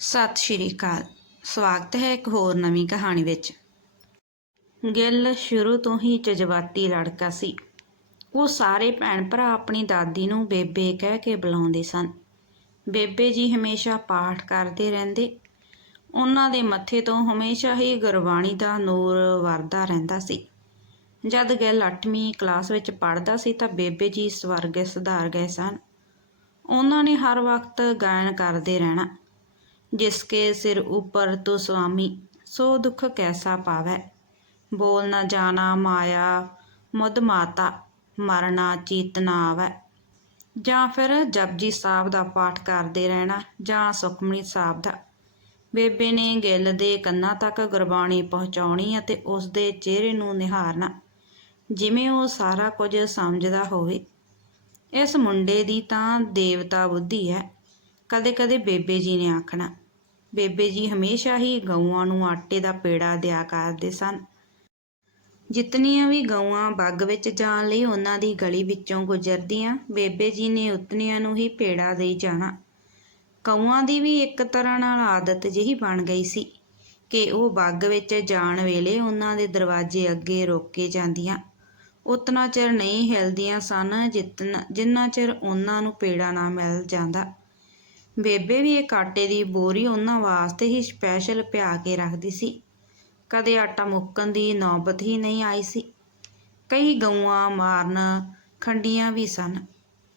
ਸਤਿ ਸ਼੍ਰੀ ਅਕਾਲ। ਸਵਾਗਤ ਹੈ ਇੱਕ ਹੋਰ ਨਵੀਂ ਕਹਾਣੀ ਵਿੱਚ। ਗਿੱਲ ਸ਼ੁਰੂ ਤੋਂ ਹੀ ਜਜ਼ਬਾਤੀ ਲੜਕਾ ਸੀ। ਉਹ ਸਾਰੇ ਭੈਣ ਭਰਾ ਆਪਣੀ ਦਾਦੀ ਨੂੰ ਬੇਬੇ ਕਹਿ ਕੇ ਬੁਲਾਉਂਦੇ ਸਨ। ਬੇਬੇ ਜੀ ਹਮੇਸ਼ਾ ਪਾਠ ਕਰਦੇ ਰਹਿੰਦੇ। ਉਹਨਾਂ ਦੇ ਮੱਥੇ ਤੋਂ ਹਮੇਸ਼ਾ ਹੀ ਗੁਰਬਾਣੀ ਦਾ ਨੂਰ ਵਰਦਾ ਰਹਿੰਦਾ ਸੀ। ਜਦ ਗਿੱਲ 8ਵੀਂ ਕਲਾਸ ਵਿੱਚ ਪੜ੍ਹਦਾ ਸੀ ਤਾਂ ਬੇਬੇ ਜੀ ਸਵਰਗ ਸੁਧਾਰ ਗਏ ਸਨ। ਉਹਨਾਂ ਨੇ ਹਰ ਵਕਤ ਗਾਇਨ ਕਰਦੇ ਰਹਿਣਾ। ਜਿਸਕੇ ਸਿਰ ਉੱਪਰ ਤੋ ਸੁਆਮੀ, ਸੋ ਦੁੱਖ ਕੈਸਾ ਪਾਵੈ? ਬੋਲ ਨਾ ਜਾਣਾ ਮਾਇਆ ਮੁਦ ਮਾਤਾ, ਮਰਨਾ ਚੀਤ ਨਾ ਆਵੈ। ਜਾਂ ਫਿਰ ਜਪਜੀ ਸਾਹਿਬ ਦਾ ਪਾਠ ਕਰਦੇ ਰਹਿਣਾ, ਜਾਂ ਸੁਖਮਨੀ ਸਾਹਿਬ ਦਾ। ਬੇਬੇ ਨੇ ਗਿੱਲ ਦੇ ਕੰਨਾਂ ਤੱਕ ਗੁਰਬਾਣੀ ਪਹੁੰਚਾਉਣੀ ਅਤੇ ਉਸ ਦੇ ਚਿਹਰੇ ਨੂੰ ਨਿਹਾਰਨਾ, ਜਿਵੇਂ ਉਹ ਸਾਰਾ ਕੁਝ ਸਮਝਦਾ ਹੋਵੇ। ਇਸ ਮੁੰਡੇ ਦੀ ਤਾਂ ਦੇਵਤਾ ਬੁੱਧੀ ਹੈ ਕਦੇ-ਕਦੇ ਬੇਬੇ ਜੀ ਨੇ ਆਖਣਾ ਬੇਬੇ ਜੀ ਹਮੇਸ਼ਾ ਹੀ ਗਊਆਂ ਨੂੰ ਆਟੇ ਦਾ ਪੇੜਾ ਦਿਆ ਕਰਦੇ ਸਨ। ਜਿਤਨੀਆਂ ਵੀ ਗਊਆਂ ਬੱਗ ਵਿੱਚ ਜਾਣ ਲਈ ਉਹਨਾਂ ਦੀ ਗਲੀ ਵਿੱਚੋਂ ਗੁਜ਼ਰਦੀਆਂ, ਬੇਬੇ ਜੀ ਨੇ ਉਤਨੀਆਂ ਨੂੰ ਹੀ ਪੇੜਾ ਦੇਈ ਜਾਣਾ। ਗਊਆਂ ਦੀ ਵੀ ਇੱਕ ਤਰ੍ਹਾਂ ਨਾਲ ਆਦਤ ਜਿਹੀ ਬਣ ਗਈ ਸੀ ਕਿ ਉਹ ਬੱਗ ਵਿੱਚ ਜਾਣ ਵੇਲੇ ਉਹਨਾਂ ਦੇ ਦਰਵਾਜ਼ੇ ਅੱਗੇ ਰੋਕੇ ਜਾਂਦੀਆਂ। ਉਤਨਾ ਚਿਰ ਨਹੀਂ ਹਿਲਦੀਆਂ ਸਨ ਜਿਤਨਾ, ਜਿੰਨਾ ਚਿਰ ਉਹਨਾਂ ਨੂੰ ਪੇੜਾ ਨਾ ਮਿਲ ਜਾਂਦਾ। ਬੇਬੇ ਵੀ ਇੱਕ ਆਟੇ ਦੀ ਬੋਰੀ ਉਹਨਾਂ ਵਾਸਤੇ ਹੀ ਸਪੈਸ਼ਲ ਪਿਆ ਕੇ ਰੱਖਦੀ ਸੀ। ਕਦੇ ਆਟਾ ਮੁੱਕਣ ਦੀ ਨੌਬਤ ਹੀ ਨਹੀਂ ਆਈ ਸੀ। ਕਈ ਗਊਆਂ ਮਾਰਨ ਖੰਡੀਆਂ ਵੀ ਸਨ,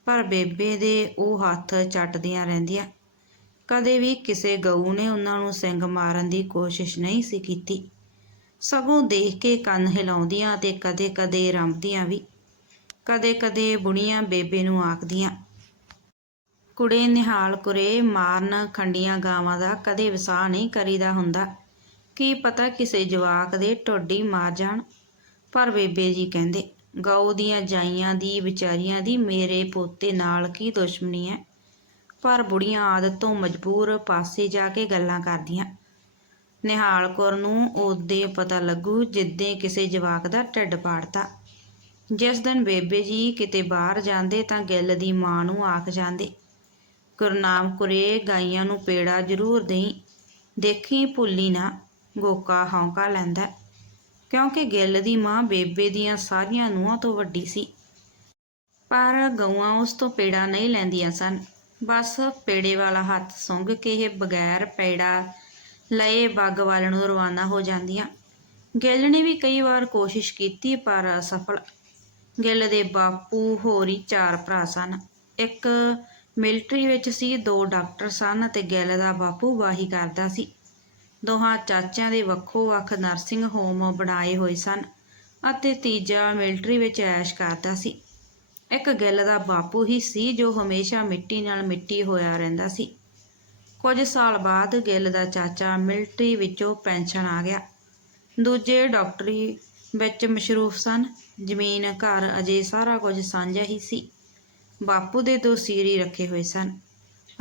ਪਰ ਬੇਬੇ ਦੇ ਉਹ ਹੱਥ ਚੱਟਦੀਆਂ ਰਹਿੰਦੀਆਂ। ਕਦੇ ਵੀ ਕਿਸੇ ਗਊ ਨੇ ਉਹਨਾਂ ਨੂੰ ਸਿੰਗ ਮਾਰਨ ਦੀ ਕੋਸ਼ਿਸ਼ ਨਹੀਂ ਸੀ ਕੀਤੀ। ਸਗੋਂ ਦੇਖ ਕੇ ਕੰਨ ਹਿਲਾਉਂਦੀਆਂ ਤੇ ਕਦੇ-ਕਦੇ ਰੰਬਦੀਆਂ ਵੀ। ਕਦੇ-ਕਦੇ ਬੁਣੀਆਂ ਬੇਬੇ ਨੂੰ ਆਖਦੀਆਂ ਕੁੜੇ ਨਿਹਾਲ ਕੁਰੇ ਮਾਰਨ ਖੰਡੀਆਂ ਗਾਵਾਂ ਦਾ ਕਦੇ ਵਸਾ ਨਹੀਂ ਕਰੀਦਾ ਹੁੰਦਾ। ਕੀ ਪਤਾ ਕਿਸੇ ਜਵਾਕ ਦੇ ਟੋਡੀ ਮਾਰ ਜਾਣ। ਪਰ ਬੇਬੇ ਜੀ ਕਹਿੰਦੇ, ਗਊ ਦੀਆਂ ਜਾਈਆਂ ਦੀ ਵਿਚਾਰੀਆਂ ਦੀ ਮੇਰੇ ਪੋਤੇ ਨਾਲ ਕੀ ਦੁਸ਼ਮਣੀ ਹੈ ਪਰ ਬੁੜੀਆਂ ਆਦਤ ਤੋਂ ਮਜਬੂਰ ਪਾਸੇ ਜਾ ਕੇ ਗੱਲਾਂ ਕਰਦੀਆਂ। ਨਿਹਾਲ ਕੌਰ ਨੂੰ ਉਹਦੇ ਪਤਾ ਲੱਗੂ ਜਿੱਦੇ ਕਿਸੇ ਜਵਾਕ ਦਾ ਢਿੱਡ ਪਾੜਤਾ। ਜਿਸ ਦਿਨ ਬੇਬੇ ਜੀ ਕਿਤੇ ਬਾਹਰ ਜਾਂਦੇ ਤਾਂ ਗਿੱਲ ਦੀ ਮਾਂ ਨੂੰ ਆਖ ਜਾਂਦੇ ਗੁਰਨਾਮ ਕੁਰੇ ਗਾਈਆਂ ਨੂੰ ਪੇੜਾ ਜ਼ਰੂਰ ਦੇਈ। ਦੇਖੀ ਭੁੱਲੀ ਨਾ, ਗੋਕਾ ਹੌਂਕਾ ਲੈਂਦਾ ਕਿਉਂਕਿ ਗਿੱਲ ਦੀ ਮਾਂ ਬੇਬੇ ਦੀਆਂ ਸਾਰੀਆਂ ਨੂੰਹਾਂ ਤੋਂ ਵੱਡੀ ਸੀ। ਪਰ ਗਊਆਂ ਉਸ ਤੋਂ ਪੇੜਾ ਨਹੀਂ ਲੈਂਦੀਆਂ ਸਨ। ਬਸ ਪੇੜੇ ਵਾਲਾ ਹੱਥ ਸੁੰਘ ਕੇ ਇਹ ਬਗੈਰ ਪੇੜਾ ਲਏ ਬੱਗ ਵੱਲ ਨੂੰ ਰਵਾਨਾ ਹੋ ਜਾਂਦੀਆਂ। ਗਿੱਲ ਨੇ ਵੀ ਕਈ ਵਾਰ ਕੋਸ਼ਿਸ਼ ਕੀਤੀ ਪਰ ਅਸਫਲ। ਗਿੱਲ ਦੇ ਬਾਪੂ ਹੋਰੀ ਚਾਰ ਭਰਾ ਸਨ। ਇੱਕ ਮਿਲਟਰੀ ਵਿੱਚ ਸੀ, ਦੋ ਡਾਕਟਰ ਸਨ ਅਤੇ ਗਿੱਲ ਦਾ ਬਾਪੂ ਵਾਹੀ ਕਰਦਾ ਸੀ। ਦੋਹਾਂ ਚਾਚਿਆਂ ਦੇ ਵੱਖੋ ਵੱਖ ਨਰਸਿੰਗ ਹੋਮ ਬਣਾਏ ਹੋਏ ਸਨ ਅਤੇ ਤੀਜਾ ਮਿਲਟਰੀ ਵਿੱਚ ਐਸ਼ ਕਰਦਾ ਸੀ। ਇੱਕ ਗਿੱਲ ਦਾ ਬਾਪੂ ਹੀ ਸੀ ਜੋ ਹਮੇਸ਼ਾ ਮਿੱਟੀ ਨਾਲ ਮਿੱਟੀ ਹੋਇਆ ਰਹਿੰਦਾ ਸੀ। ਕੁਝ ਸਾਲ ਬਾਅਦ ਗਿੱਲ ਦਾ ਚਾਚਾ ਮਿਲਟਰੀ ਵਿੱਚੋਂ ਪੈਨਸ਼ਨ ਆ ਗਿਆ। ਦੂਜੇ ਡਾਕਟਰੀ ਵਿੱਚ ਮਸ਼ਰੂਫ ਸਨ। ਜ਼ਮੀਨ, ਘਰ ਅਜੇ ਸਾਰਾ ਕੁਝ ਸਾਂਝਾ ਹੀ ਸੀ। ਬਾਪੂ ਦੇ ਦੋ ਸੀਰੀ ਰੱਖੇ ਹੋਏ ਸਨ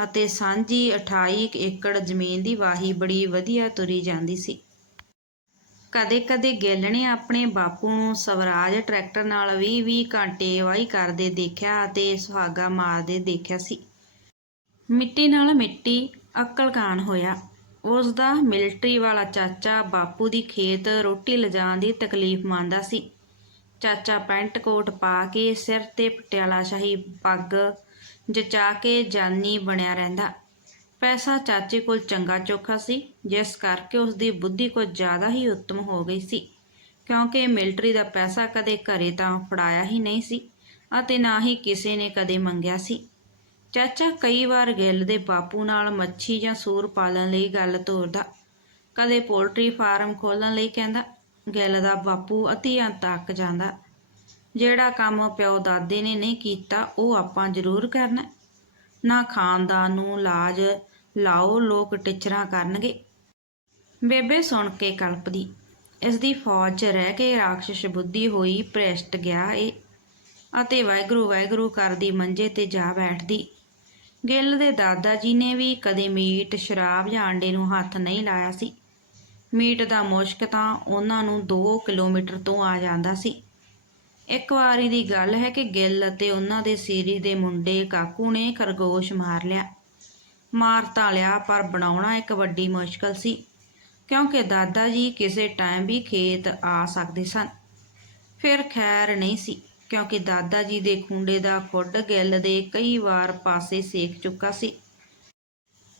ਅਤੇ ਸਾਂਝੀ 28 ਏਕੜ ਜ਼ਮੀਨ ਦੀ ਵਾਹੀ ਬੜੀ ਵਧੀਆ ਤੁਰੀ ਜਾਂਦੀ ਸੀ। ਕਦੇ-ਕਦੇ ਗਿੱਲ ਨੇ ਆਪਣੇ ਬਾਪੂ ਨੂੰ ਸਵਰਾਜ ਟਰੈਕਟਰ ਨਾਲ 20-20 ਘੰਟੇ ਵਾਹੀ ਕਰਦੇ ਦੇਖਿਆ ਅਤੇ ਸੁਹਾਗਾ ਮਾਰਦੇ ਦੇਖਿਆ ਸੀ। ਮਿੱਟੀ ਨਾਲ ਮਿੱਟੀ ਅਕਲਕਾਨ ਹੋਇਆ। ਉਸ ਦਾ ਮਿਲਟਰੀ ਵਾਲਾ ਚਾਚਾ ਬਾਪੂ ਦੀ ਖੇਤ ਰੋਟੀ ਲਿਜਾਣ ਦੀ ਤਕਲੀਫ ਮੰਨਦਾ ਸੀ। ਚਾਚਾ ਪੈਂਟ ਕੋਟ ਪਾ ਕੇ ਸਿਰ ਤੇ ਪਟਿਆਲਾ ਸ਼ਾਹੀ ਪੱਗ ਜਚਾ ਕੇ ਜਾਨੀ ਬਣਿਆ ਰਹਿੰਦਾ। ਪੈਸਾ ਚਾਚੇ ਕੋਲ ਚੰਗਾ ਚੋਖਾ ਸੀ, ਜਿਸ ਕਰਕੇ ਉਸ ਦੀ ਬੁੱਧੀ ਕੁਝ ਜ਼ਿਆਦਾ ਹੀ ਉੱਤਮ ਹੋ ਗਈ ਸੀ, ਕਿਉਂਕਿ ਮਿਲਟਰੀ ਦਾ ਪੈਸਾ ਕਦੇ ਘਰੇ ਤਾਂ ਫੜਾਇਆ ਹੀ ਨਹੀਂ ਸੀ ਅਤੇ ਨਾ ਹੀ ਕਿਸੇ ਨੇ ਕਦੇ ਮੰਗਿਆ ਸੀ। ਚਾਚਾ ਕਈ ਵਾਰ ਗਿੱਲ ਦੇ ਬਾਪੂ ਨਾਲ ਮੱਛੀ ਜਾਂ ਸੂਰ ਪਾਲਣ ਲਈ ਗੱਲ ਤੋਰਦਾ, ਕਦੇ ਪੋਲਟਰੀ ਫਾਰਮ ਖੋਲਣ ਲਈ ਕਹਿੰਦਾ ਗਿੱਲ ਦਾ ਬਾਪੂ ਅਤੀਆਂ ਤੱਕ ਜਾਂਦਾ। ਜਿਹੜਾ ਕੰਮ ਪਿਓ ਦਾਦੇ ਨੇ ਨਹੀਂ ਕੀਤਾ, ਉਹ ਆਪਾਂ ਜ਼ਰੂਰ ਕਰਨਾ। ਨਾ ਖਾਨਦਾਨ ਨੂੰ ਲਾਜ ਲਾਓ, ਲੋਕ ਟਿਚਰਾਂ ਕਰਨਗੇ। ਬੇਬੇ ਸੁਣ ਕੇ ਕਲਪਦੀ ਇਸ ਦੀ ਫੌਜ 'ਚ ਰਹਿ ਕੇ ਰਾਖਸ਼ ਬੁੱਧੀ ਹੋਈ ਭ੍ਰਿਸ਼ਟ ਗਿਆ ਏ ਅਤੇ ਵਾਹਿਗੁਰੂ ਵਾਹਿਗੁਰੂ ਕਰਦੀ ਮੰਜੇ ਤੇ ਜਾ ਬੈਠਦੀ। ਗਿੱਲ ਦੇ ਦਾਦਾ ਜੀ ਨੇ ਵੀ ਕਦੇ ਮੀਟ, ਸ਼ਰਾਬ ਜਾਂ ਆਂਡੇ ਨੂੰ ਹੱਥ ਨਹੀਂ ਲਾਇਆ ਸੀ। ਮੀਟ ਦਾ ਮੁਸ਼ਕ ਤਾਂ ਉਹਨਾਂ ਨੂੰ 2 ਕਿਲੋਮੀਟਰ ਤੋਂ ਆ ਜਾਂਦਾ ਸੀ। ਇੱਕ ਵਾਰੀ ਦੀ ਗੱਲ ਹੈ ਕਿ ਗਿੱਲ ਅਤੇ ਉਹਨਾਂ ਦੇ ਸੀਰੀ ਦੇ ਮੁੰਡੇ ਕਾਕੂ ਨੇ ਖਰਗੋਸ਼ ਮਾਰ ਲਿਆ। ਮਾਰ ਤਾਂ ਲਿਆ, ਪਰ ਬਣਾਉਣਾ ਇੱਕ ਵੱਡੀ ਮੁਸ਼ਕਲ ਸੀ, ਕਿਉਂਕਿ ਦਾਦਾ ਜੀ ਕਿਸੇ ਟਾਈਮ ਵੀ ਖੇਤ ਆ ਸਕਦੇ ਸਨ। ਫਿਰ ਖੈਰ ਨਹੀਂ ਸੀ, ਕਿਉਂਕਿ ਦਾਦਾ ਜੀ ਦੇ ਖੁੰਡੇ ਦਾ ਖੁੱਡ ਗਿੱਲ ਦੇ ਕਈ ਵਾਰ ਪਾਸੇ ਸੇਕ ਚੁੱਕਾ ਸੀ।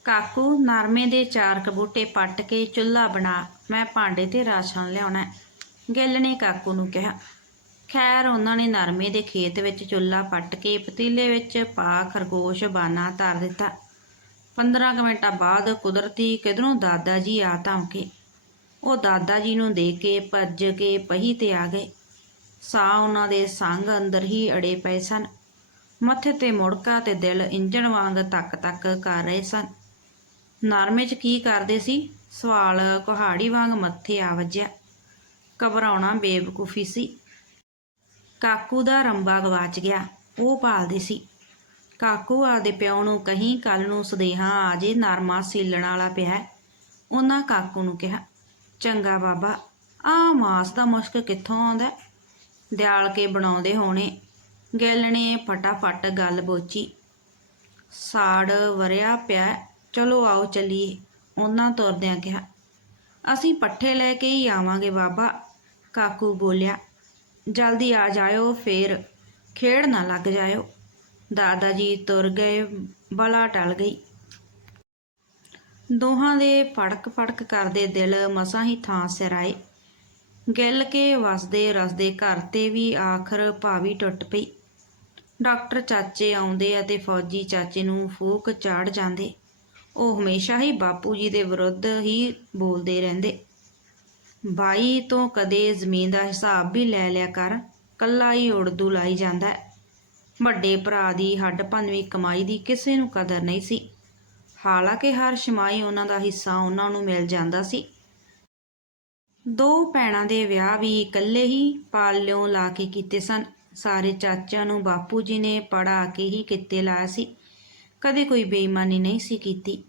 ਕਾਕੂ ਨਰਮੇ ਦੇ ਚਾਰ ਕਬੂਟੇ ਪੱਟ ਕੇ ਚੁੱਲ੍ਹਾ ਬਣਾ, ਮੈਂ ਭਾਂਡੇ ਤੇ ਰਾਸ਼ਨ ਲਿਆਉਣਾ। ਗਿੱਲ ਨੇ ਕਾਕੂ ਨੂੰ ਕਿਹਾ, ਖੈਰ, ਉਹਨਾਂ ਨੇ ਨਰਮੇ ਦੇ ਖੇਤ ਵਿੱਚ ਚੁੱਲ੍ਹਾ ਪੱਟ ਕੇ ਪਤੀਲੇ ਵਿੱਚ ਪਾ ਖਰਗੋਸ਼ ਬਾਨਾ ਧਰ ਦਿੱਤਾ। 15 ਕੁ ਮਿੰਟਾਂ ਬਾਅਦ ਕੁਦਰਤੀ ਕਿਧਰੋਂ ਦਾਦਾ ਜੀ ਆ ਧਮਕੇ। ਉਹ ਦਾਦਾ ਜੀ ਨੂੰ ਦੇਖ ਕੇ ਭੱਜ ਕੇ ਪਹੀ ਤੇ ਆ ਗਏ। ਸਾਹ ਉਹਨਾਂ ਦੇ ਸੰਗ ਅੰਦਰ ਹੀ ਅੜੇ ਪਏ ਸਨ। ਮੱਥੇ ਤੇ ਮੁੜਕਾ ਤੇ ਦਿਲ ਇੰਜਣ ਵਾਂਗ ਤੱਕ ਤੱਕ ਕਰ ਰਹੇ ਸਨ। ਨਰਮੇ 'ਚ ਕੀ ਕਰਦੇ ਸੀ? ਸਵਾਲ ਕੁਹਾੜੀ ਵਾਂਗ ਮੱਥੇ ਆ ਵੱਜਿਆ। ਘਬਰਾਉਣਾ ਬੇਵਕੂਫੀ ਸੀ। ਕਾਕੂ ਦਾ ਰੰਬਾ ਗਵਾਚ ਗਿਆ। ਉਹ ਭਾਲਦੇ ਸੀ। ਕਾਕੂ ਆਪਦੇ ਪਿਓ ਨੂੰ ਕਹੀਂ ਕੱਲ ਨੂੰ ਸੁਦੇਹਾ ਆ ਜੇ, ਨਰਮਾ ਸੀਲਣ ਵਾਲਾ ਪਿਆ ਉਹਨਾਂ ਕਾਕੂ ਨੂੰ ਕਿਹਾ, ਚੰਗਾ ਬਾਬਾ ਆ ਮਾਸ ਦਾ ਮੁਸ਼ਕ ਕਿੱਥੋਂ ਆਉਂਦਾ ਦਿਆਲ ਕੇ ਬਣਾਉਂਦੇ ਹੋਣੇ ਗਿੱਲ ਨੇ ਫਟਾਫਟ ਗੱਲ ਬੋਚੀ। ਸਾੜ ਵਰਿਆ ਪਿਆ ਚਲੋ ਆਓ ਚੱਲੀਏ। ਉਹਨਾਂ ਤੁਰਦਿਆਂ ਕਿਹਾ, ਅਸੀਂ ਪੱਠੇ ਲੈ ਕੇ ਹੀ ਆਵਾਂਗੇ ਬਾਬਾ। ਕਾਕੂ ਬੋਲਿਆ, ਜਲਦੀ ਆ ਜਾਇਓ, ਫੇਰ ਖੇਡ ਨਾ ਲੱਗ ਜਾਇਓ। ਦਾਦਾ ਜੀ ਤੁਰ ਗਏ, ਬਲਾ ਟਲ ਗਈ। ਦੋਹਾਂ ਦੇ ਫੜਕ ਫੜਕ ਕਰਦੇ ਦਿਲ ਮਸਾਂ ਹੀ ਥਾਂ ਸਿਰ ਆਏ ਗਿੱਲ ਕੇ ਵਸਦੇ ਰਸਦੇ ਘਰ ਤੇ ਵੀ ਆਖਰ ਭਾਵੀ ਟੁੱਟ ਪਈ। ਡਾਕਟਰ ਚਾਚੇ ਆਉਂਦੇ ਅਤੇ ਫੌਜੀ ਚਾਚੇ ਨੂੰ ਫੂਕ ਚਾੜ ਜਾਂਦੇ। ਉਹ ਹਮੇਸ਼ਾ ਹੀ ਬਾਪੂ ਜੀ ਦੇ ਵਿਰੁੱਧ ਹੀ ਬੋਲਦੇ ਰਹਿੰਦੇ। ਬਾਈ ਤੋਂ ਕਦੇ ਜ਼ਮੀਨ ਦਾ ਹਿਸਾਬ ਵੀ ਲੈ ਲਿਆ ਕਰ, ਕੱਲਾ ਹੀ ਉੜਦੂ ਲਾਈ ਜਾਂਦਾ ਹੈ। ਵੱਡੇ ਭਰਾ ਦੀ ਹੱਡ ਭੰਨਵੀਂ ਕਮਾਈ ਦੀ ਕਿਸੇ ਨੂੰ ਕਦਰ ਨਹੀਂ ਸੀ। ਹਾਲਾਂਕਿ ਹਰ ਛਮਾਈ ਉਹਨਾਂ ਦਾ ਹਿੱਸਾ ਉਹਨਾਂ ਨੂੰ ਮਿਲ ਜਾਂਦਾ ਸੀ। ਦੋ ਭੈਣਾਂ ਦੇ ਵਿਆਹ ਵੀ ਇਕੱਲੇ ਹੀ ਪਾਲਿਓਂ ਲਾ ਕੇ ਕੀਤੇ ਸਨ। ਸਾਰੇ ਚਾਚਿਆਂ ਨੂੰ ਬਾਪੂ ਜੀ ਨੇ ਪੜਾ ਕੇ ਹੀ ਕਿੱਤੇ ਲਾਇਆ ਸੀ। ਕਦੇ ਕੋਈ ਬੇਈਮਾਨੀ ਨਹੀਂ ਸੀ ਕੀਤੀ।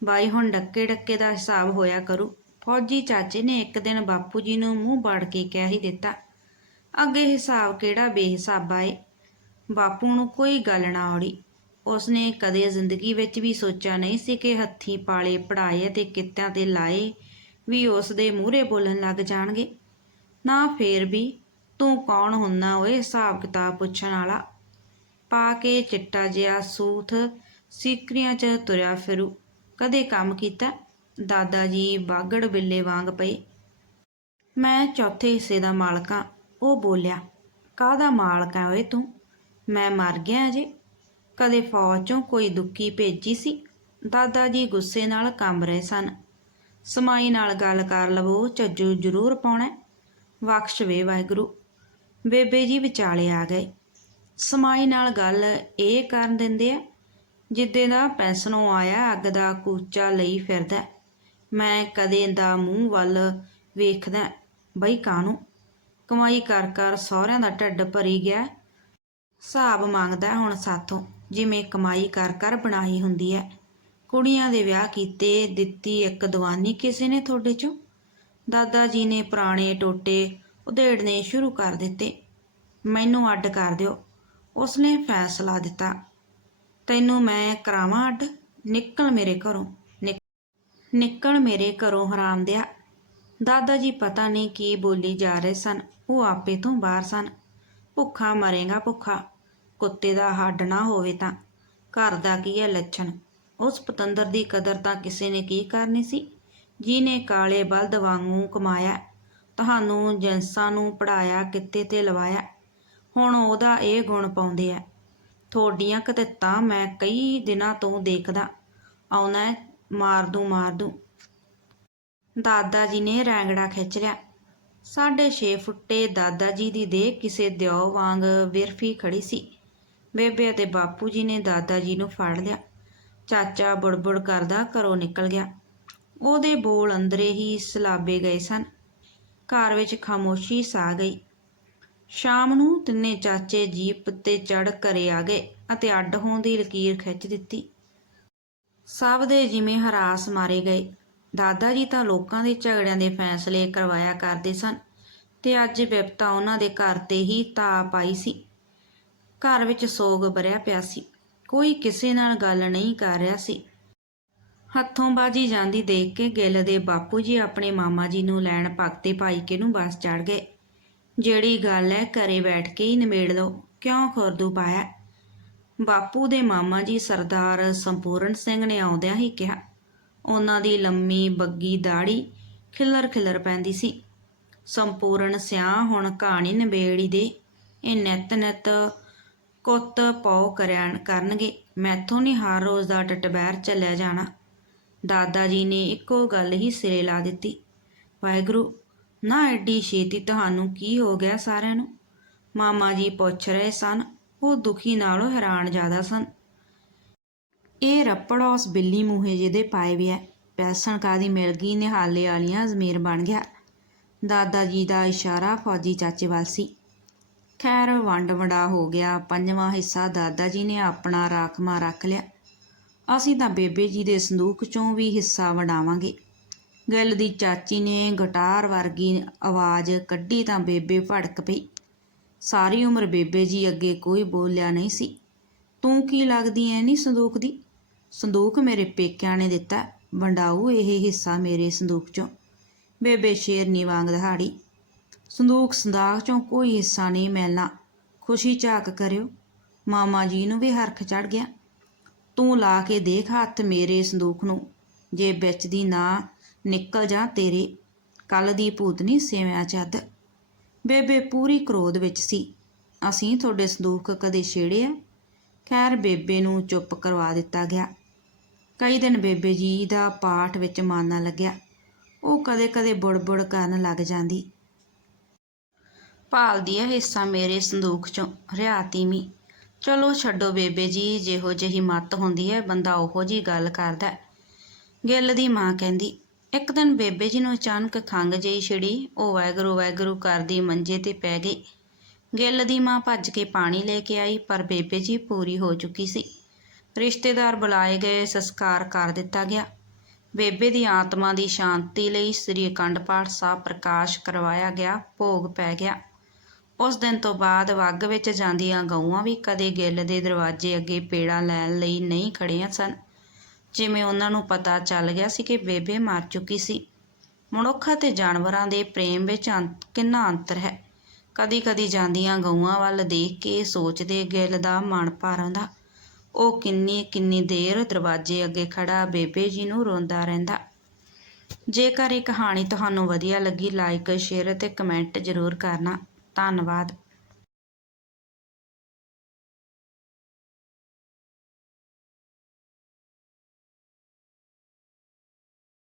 ਬਾਈ ਹੁਣ ਡੱਕੇ ਡੱਕੇ ਦਾ ਹਿਸਾਬ ਹੋਇਆ ਕਰੂ। ਫੌਜੀ ਚਾਚੇ ਨੇ ਇੱਕ ਦਿਨ ਬਾਪੂ ਜੀ ਨੂੰ ਮੂੰਹ ਬਾੜ ਕੇ ਕਹਿ ਹੀ ਦਿੱਤਾ, ਅੱਗੇ ਹਿਸਾਬ ਕਿਹੜਾ ਬੇਹਿਸਾਬਾ ਏ ਬਾਪੂ ਨੂੰ ਕੋਈ ਗੱਲ ਨਾ ਔੜੀ। ਉਸਨੇ ਕਦੇ ਜ਼ਿੰਦਗੀ ਵਿੱਚ ਵੀ ਸੋਚਿਆ ਨਹੀਂ ਸੀ ਕਿ ਹੱਥੀਂ ਪਾਲੇ ਪੜਾਏ ਅਤੇ ਕਿੱਤਿਆਂ ਤੇ ਲਾਏ ਵੀ ਉਸ ਦੇ ਮੂਹਰੇ ਬੋਲਣ ਲੱਗ ਜਾਣਗੇ। ਨਾ ਫੇਰ ਵੀ ਤੂੰ ਕੌਣ ਹੁੰਨਾ ਓਏ ਹਿਸਾਬ ਕਿਤਾਬ ਪੁੱਛਣ ਵਾਲਾ? ਪਾ ਕੇ ਚਿੱਟਾ ਜਿਹਾ ਸੂਥ ਸੀਕਰੀਆਂ 'ਚ ਤੁਰਿਆ ਫਿਰੂ। ਕਦੇ ਕੰਮ ਕੀਤਾ, ਦਾਦਾ ਜੀ ਬਾਗੜ ਬਿੱਲੇ ਵਾਂਗ ਪਏ। ਮੈਂ ਚੌਥੇ ਹਿੱਸੇ ਦਾ ਮਾਲਕ ਹਾਂ ਉਹ ਬੋਲਿਆ, ਕਾਹਦਾ ਮਾਲਕ ਹੈ ਓਏ ਤੂੰ? ਮੈਂ ਮਰ ਗਿਆ ਅਜੇ। ਕਦੇ ਫੌਜ ਚੋਂ ਕੋਈ ਦੁੱਕੀ ਭੇਜੀ ਸੀ? ਦਾਦਾ ਜੀ ਗੁੱਸੇ ਨਾਲ ਕੰਬ ਰਹੇ ਸਨ। ਸਮਾਈ ਨਾਲ ਗੱਲ ਕਰ ਲਵੋ, ਝੱਜੂ ਜ਼ਰੂਰ ਪਾਉਣਾ ਬਖਸ਼ ਵੇ ਵਾਹਿਗੁਰੂ। ਬੇਬੇ ਜੀ ਵਿਚਾਲੇ ਆ ਗਏ। ਸਮਾਈ ਨਾਲ ਗੱਲ ਇਹ ਕਰਨ ਦਿੰਦੇ ਆ ਜਿੱਦੇ ਦਾ ਪੈਸਨੋਂ ਆਇਆ ਅੱਗ ਦਾ ਕੂਚਾ ਲਈ ਫਿਰਦਾ ਮੈਂ ਕਦੇ ਦਾ ਮੂੰਹ ਵੱਲ ਵੇਖਦਾ ਬਈ ਕਾਨੂੰ ਕਮਾਈ ਕਰ ਕਰ ਸਹੁਰਿਆਂ ਦਾ ਢਿੱਡ ਭਰੀ ਗਿਆ ਹਿਸਾਬ ਮੰਗਦਾ ਹੁਣ ਸਾਥੋਂ, ਜਿਵੇਂ ਕਮਾਈ ਕਰ ਕਰ ਬਣਾਈ ਹੁੰਦੀ ਹੈ। ਕੁੜੀਆਂ ਦੇ ਵਿਆਹ ਕੀਤੇ ਦਿੱਤੀ ਇੱਕ ਦੀਵਾਨੀ ਕਿਸੇ ਨੇ ਤੁਹਾਡੇ ਚੋਂ? ਦਾਦਾ ਜੀ ਨੇ ਪੁਰਾਣੇ ਟੋਟੇ ਉਧੇੜਨੇ ਸ਼ੁਰੂ ਕਰ ਦਿੱਤੇ। ਮੈਨੂੰ ਅੱਡ ਕਰ ਦਿਓ। ਉਸਨੇ ਫੈਸਲਾ ਦਿੱਤਾ। ਤੈਨੂੰ ਮੈਂ ਕਰਾਵਾਂ ਅੱਡ। ਨਿਕਲ ਮੇਰੇ ਘਰੋਂ, ਨਿਕ- ਨਿਕਲ ਮੇਰੇ ਘਰੋਂ ਹਰਾਮ ਦਿਆ। ਦਾਦਾ ਜੀ ਪਤਾ ਨਹੀਂ ਕੀ ਬੋਲੀ ਜਾ ਰਹੇ ਸਨ। ਉਹ ਆਪੇ ਤੋਂ ਬਾਹਰ ਸਨ। ਭੁੱਖਾ ਮਰੇਗਾ ਭੁੱਖਾ। ਕੁੱਤੇ ਦਾ ਹੱਡ ਨਾ ਹੋਵੇ ਤਾਂ। ਘਰ ਦਾ ਕੀ ਹੈ ਲੱਛਣ? ਉਸ ਪਤੰਦਰ ਦੀ ਕਦਰ ਤਾਂ ਕਿਸੇ ਨੇ ਕੀ ਕਰਨੀ ਸੀ? ਜਿਹਨੇ ਕਾਲੇ ਬਲਦ ਵਾਂਗੂ ਕਮਾਇਆ, ਤੁਹਾਨੂੰ ਜੈਂਸਾਂ ਨੂੰ ਪੜਾਇਆ ਕਿੱਤੇ ਤੇ ਲਵਾਇਆ। ਹੁਣ ਉਹਦਾ ਇਹ ਗੁਣ ਪਾਉਂਦੇ ਆ। ਤੁਹਾਡੀਆਂ ਕਿਤੇ ਮੈਂ ਕਈ ਦਿਨਾਂ ਤੋਂ ਦੇਖਦਾ। ਆਉਣਾ ਹੈ, ਮਾਰ ਦੂੰ ਮਾਰ ਦੂੰ। ਦਾਦਾ ਜੀ ਨੇ ਰੈਂਗੜਾ ਖਿੱਚ ਲਿਆ। ਸਾਢੇ ਛੇ ਫੁੱਟੇ ਦਾਦਾ ਜੀ ਦੀ ਦੇਹ ਕਿਸੇ ਦਿਓ ਵਾਂਗ ਵਿਰਫੀ ਖੜੀ ਸੀ। ਬੇਬੇ ਅਤੇ ਬਾਪੂ ਜੀ ਨੇ ਦਾਦਾ ਜੀ ਨੂੰ ਫੜ ਲਿਆ। ਚਾਚਾ ਬੁੜਬੁੜ ਕਰਦਾ ਘਰੋਂ ਨਿਕਲ ਗਿਆ। ਉਹਦੇ ਬੋਲ ਅੰਦਰੇ ਹੀ ਸਲਾਬੇ ਗਏ ਸਨ। ਘਰ ਵਿੱਚ ਖਾਮੋਸ਼ੀ ਸਾ ਗਈ। ਸ਼ਾਮ ਨੂੰ ਤਿੰਨੇ ਚਾਚੇ ਜੀਪ ਤੇ ਚੜ ਘਰੇ ਆ ਗਏ ਅਤੇ ਅੱਡ ਹੋਣ ਦੀ ਲਕੀਰ ਖਿੱਚ ਦਿੱਤੀ। ਸਭ ਦੇ ਜਿਵੇਂ ਹਰਾਸ ਮਾਰੇ ਗਏ। ਦਾਦਾ ਜੀ ਤਾਂ ਲੋਕਾਂ ਦੇ ਝਗੜਿਆਂ ਦੇ ਫੈਸਲੇ ਕਰਵਾਇਆ ਕਰਦੇ ਸਨ ਤੇ ਅੱਜ ਵਿਪਤਾ ਉਹਨਾਂ ਦੇ ਘਰ ਤੇ ਹੀ ਤਾ ਪਾਈ ਸੀ। ਘਰ ਵਿੱਚ ਸੋਗ ਭਰਿਆ ਪਿਆ ਸੀ। ਕੋਈ ਕਿਸੇ ਨਾਲ ਗੱਲ ਨਹੀਂ ਕਰ ਰਿਹਾ ਸੀ। ਹੱਥੋਂ ਬਾਜੀ ਜਾਂਦੀ ਦੇਖ ਕੇ ਗਿੱਲ ਦੇ ਬਾਪੂ ਜੀ ਆਪਣੇ ਮਾਮਾ ਜੀ ਨੂੰ ਲੈਣ ਭਗਤੇ ਭਾਈ ਨੂੰ ਬੱਸ ਚੜ ਗਏ। ਜਿਹੜੀ ਗੱਲ ਹੈ, ਘਰੇ ਬੈਠ ਕੇ ਹੀ ਨਿਬੇੜ ਲਓ। ਕਿਉਂ ਖੁਰਦੂ ਪਾਇਆ? ਬਾਪੂ ਦੇ ਮਾਮਾ ਜੀ ਸਰਦਾਰ ਸੰਪੂਰਨ ਸਿੰਘ ਨੇ ਆਉਂਦਿਆਂ ਹੀ ਕਿਹਾ, ਉਹਨਾਂ ਦੀ ਲੰਮੀ ਬੱਗੀ ਦਾੜੀ ਖਿਲਰ ਖਿਲਰ ਪੈਂਦੀ ਸੀ। ਸੰਪੂਰਨ ਸਿਆਹ ਹੁਣ ਕਹਾਣੀ ਨਿਬੇੜੀ ਦੇ, ਇਹ ਨਿਤ ਨਿਤ ਕੁੱਤ ਪਉ ਕਰਿਆਣ ਕਰਨਗੇ। ਮੈਥੋਂ ਨਹੀਂ ਹਰ ਰੋਜ਼ ਦਾ ਟਟਬੈਰ ਚੱਲਿਆ ਜਾਣਾ। ਦਾਦਾ ਜੀ ਨੇ ਇੱਕੋ ਗੱਲ ਹੀ ਸਿਰੇ ਲਾ ਦਿੱਤੀ। ਵਾਹਿਗੁਰੂ ਨਾ ਐਡੀ ਛੇਤੀ ਤੁਹਾਨੂੰ ਕੀ ਹੋ ਗਿਆ ਸਾਰਿਆਂ ਨੂੰ? ਮਾਮਾ ਜੀ ਪੁੱਛ ਰਹੇ ਸਨ, ਉਹ ਦੁਖੀ ਨਾਲੋਂ ਹੈਰਾਨ ਜ਼ਿਆਦਾ ਸਨ। ਇਹ ਰੱਪੜ ਉਸ ਬਿੱਲੀ ਮੂਹੇ ਜਿਹਦੇ ਪਾਏ ਵੀ ਐ, ਪੈਸਣ ਕਾਦੀ ਮਿਲ ਗਈ, ਨਿਹਾਲੇ ਵਾਲੀਆਂ ਜ਼ਮੀਰ ਬਣ ਗਿਆ। ਦਾਦਾ ਜੀ ਦਾ ਇਸ਼ਾਰਾ ਫੌਜੀ ਚਾਚੇ ਵੱਲ ਸੀ। ਖੈਰ, ਵੰਡ ਵੰਡਾ ਹੋ ਗਿਆ, ਪੰਜਵਾਂ ਹਿੱਸਾ ਦਾਦਾ ਜੀ ਨੇ ਆਪਣਾ ਰਾਖਮਾ ਰੱਖ ਲਿਆ। ਅਸੀਂ ਤਾਂ ਬੇਬੇ ਜੀ ਦੇ ਸੰਦੂਕ ਚੋਂ ਵੀ ਹਿੱਸਾ ਵੰਡਾਵਾਂਗੇ। ਗਿੱਲ ਦੀ ਚਾਚੀ ਨੇ ਗਟਾਰ ਵਰਗੀ ਆਵਾਜ਼ ਕੱਢੀ ਤਾਂ ਬੇਬੇ ਭੜਕ ਪਈ। ਸਾਰੀ ਉਮਰ ਬੇਬੇ ਜੀ ਅੱਗੇ ਕੋਈ ਬੋਲਿਆ ਨਹੀਂ ਸੀ। ਤੂੰ ਕੀ ਲੱਗਦੀ ਐ ਨਹੀਂ ਸੰਦੂਕ ਦੀ? ਸੰਦੂਕ ਮੇਰੇ ਪੇਕਿਆਂ ਨੇ ਦਿੱਤਾ। ਵੰਡਾਊ ਇਹ ਹਿੱਸਾ ਮੇਰੇ ਸੰਦੂਕ ਚੋਂ। ਬੇਬੇ ਸ਼ੇਰਨੀ ਵਾਂਗ ਦਹਾੜੀ। ਸੰਦੂਕ ਸੰਦਾਖ ਚੋਂ ਕੋਈ ਹਿੱਸਾ ਨਹੀਂ ਮਿਲਣਾ। ਖੁਸ਼ੀ ਝਾਕ ਕਰਿਓ। ਮਾਮਾ ਜੀ ਨੂੰ ਵੀ ਹਰਖ ਚੜ ਗਿਆ। ਤੂੰ ਲਾ ਕੇ ਦੇਖ ਹੱਥ ਮੇਰੇ ਸੰਦੂਕ ਨੂੰ। ਜੇ ਵਿੱਚ ਦੀ ਨਾ ਨਿਕਲ ਜਾ, ਤੇਰੇ ਕੱਲ ਦੀ ਭੂਤਨੀ ਸੇਵਿਆਂ ਚੱਦ ਬੇਬੇ ਪੂਰੀ ਕ੍ਰੋਧ ਵਿੱਚ ਸੀ। ਅਸੀਂ ਤੁਹਾਡੇ ਸੰਦੂਖ ਕਦੇ ਛੇੜੇ ਆ ਖੈਰ, ਬੇਬੇ ਨੂੰ ਚੁੱਪ ਕਰਵਾ ਦਿੱਤਾ ਗਿਆ। ਕਈ ਦਿਨ ਬੇਬੇ ਜੀ ਦਾ ਪਾਠ ਵਿੱਚ ਮਨ ਨਾ ਲੱਗਿਆ। ਉਹ ਕਦੇ-ਕਦੇ ਬੁੜਬੁੜ ਕਰਨ ਲੱਗ ਜਾਂਦੀ। ਭਾਲਦੀ ਹੈ ਹਿੱਸਾ ਮੇਰੇ ਸੰਦੂਖ ਚੋਂ ਰਿਆਤੀ ਮੀ ਚਲੋ ਛੱਡੋ ਬੇਬੇ ਜੀ, ਜਿਹੋ ਜਿਹੀ ਮੱਤ ਹੁੰਦੀ ਹੈ, ਬੰਦਾ ਉਹੋ ਜੀ ਗੱਲ ਕਰਦਾ ਗਿੱਲ ਦੀ ਮਾਂ ਕਹਿੰਦੀ ਇੱਕ ਦਿਨ ਬੇਬੇ ਜੀ ਨੂੰ ਅਚਾਨਕ ਖੰਗ ਜਿਹੀ ਛਿੜੀ, ਉਹ ਵਾਹਿਗੁਰੂ ਵੈਗਰੂ ਕਰਦੀ ਮੰਜੇ ਤੇ ਪੈ ਗਈ। ਗਿੱਲ ਦੀ ਮਾਂ ਭੱਜ ਕੇ ਪਾਣੀ ਲੈ ਕੇ ਆਈ, ਪਰ ਬੇਬੇ ਜੀ ਪੂਰੀ ਹੋ ਚੁੱਕੀ ਸੀ। ਰਿਸ਼ਤੇਦਾਰ ਬੁਲਾਏ ਗਏ, ਸੰਸਕਾਰ ਕਰ ਦਿੱਤਾ ਗਿਆ। ਬੇਬੇ ਦੀ ਆਤਮਾ ਦੀ ਸ਼ਾਂਤੀ ਲਈ ਸ੍ਰੀ ਅਖੰਡ ਪਾਠ ਸਾਹਿਬ ਪ੍ਰਕਾਸ਼ ਕਰਵਾਇਆ ਗਿਆ, ਭੋਗ ਪੈ ਗਿਆ। ਉਸ ਦਿਨ ਤੋਂ ਬਾਅਦ ਵੱਗ ਵਿੱਚ ਜਾਂਦੀਆਂ ਗਊਆਂ ਵੀ ਕਦੇ ਗਿੱਲ ਦੇ ਦਰਵਾਜ਼ੇ ਅੱਗੇ ਪੇੜਾ ਲੈਣ ਲਈ ਨਹੀਂ ਖੜੀਆਂ ਸਨ। ਜਿਵੇਂ ਉਹਨਾਂ ਨੂੰ ਪਤਾ ਚੱਲ ਗਿਆ ਸੀ ਕਿ ਬੇਬੇ ਮਰ ਚੁੱਕੀ ਸੀ। ਮਨੁੱਖ ਅਤੇ ਜਾਨਵਰਾਂ ਦੇ ਪ੍ਰੇਮ ਵਿੱਚ ਅੰਤ, ਕਿੰਨਾ ਅੰਤਰ ਹੈ। ਕਦੀ ਕਦੀ ਜਾਂਦੀਆਂ ਗਊਆਂ ਵੱਲ ਦੇਖ ਕੇ ਸੋਚਦੇ ਗਿੱਲ ਦਾ ਮਨ ਭਰ ਆਉਂਦਾ ਉਹ ਕਿੰਨੀ ਕਿੰਨੀ ਦੇਰ ਦਰਵਾਜ਼ੇ ਅੱਗੇ ਖੜਾ ਬੇਬੇ ਜੀ ਨੂੰ ਰੋਂਦਾ ਰਹਿੰਦਾ। ਜੇਕਰ ਇਹ ਕਹਾਣੀ ਤੁਹਾਨੂੰ ਵਧੀਆ ਲੱਗੀ ਲਾਈਕ ਸ਼ੇਅਰ ਅਤੇ ਕਮੈਂਟ ਜ਼ਰੂਰ ਕਰਨਾ। ਧੰਨਵਾਦ।